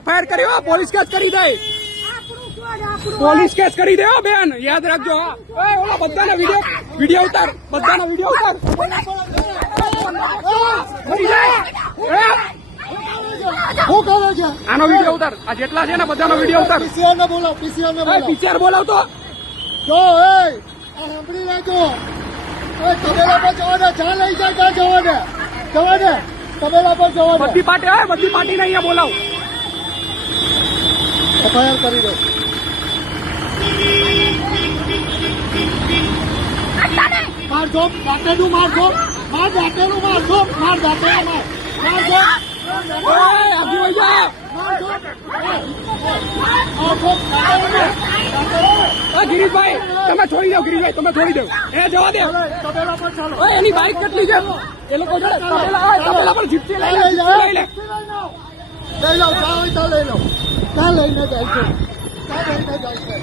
FIR કરી હો, police case કરી દે, પોલીસ કેસ કરી દે હો બેન, યાદ રાખજો. હા ઓલા બધાના વિડીયો ઉતાર, બધાના વિડીયો ઉતાર. શું કરે છે? આનો વિડીયો ઉતાર, આ જેટલા છે ને બધાનો વિડીયો ઉતાર. પીસીઆર ને બોલાવ, પીસીઆર ને બોલાવ. પીસીઆર બોલાવતો જો આ સાંભળી રાખો, તબેલા પર જવા દે, જ્યાં લઈ જાય ત્યાં જવા દે, જવા દે, તબેલા પર જવા દે. બધી પાર્ટી, બધી પાર્ટીને અહીંયા બોલાવ. એફઆઈઆર કરી દો. મારજો, દાંતેલું મારજો, માર દાંતેલું મારજો, માર દાંતેલું માર, મારજો. ગિરીશભાઈ તમે છોડી દો, ગિરીશભાઈ તમે છોડી દો, એ જવા દે. તબેલા પર ચાલો. એની બાઇક કેટલી છે એ લોકો જોડે? તબેલા પર જીપસી લઈ લે, જીપસી લઈ લે. લઈ લો, જ્યાં હોય ત્યાં લઈ લો, ત્યાં લઈને જાય છે, ત્યાં લઈને જાય છે.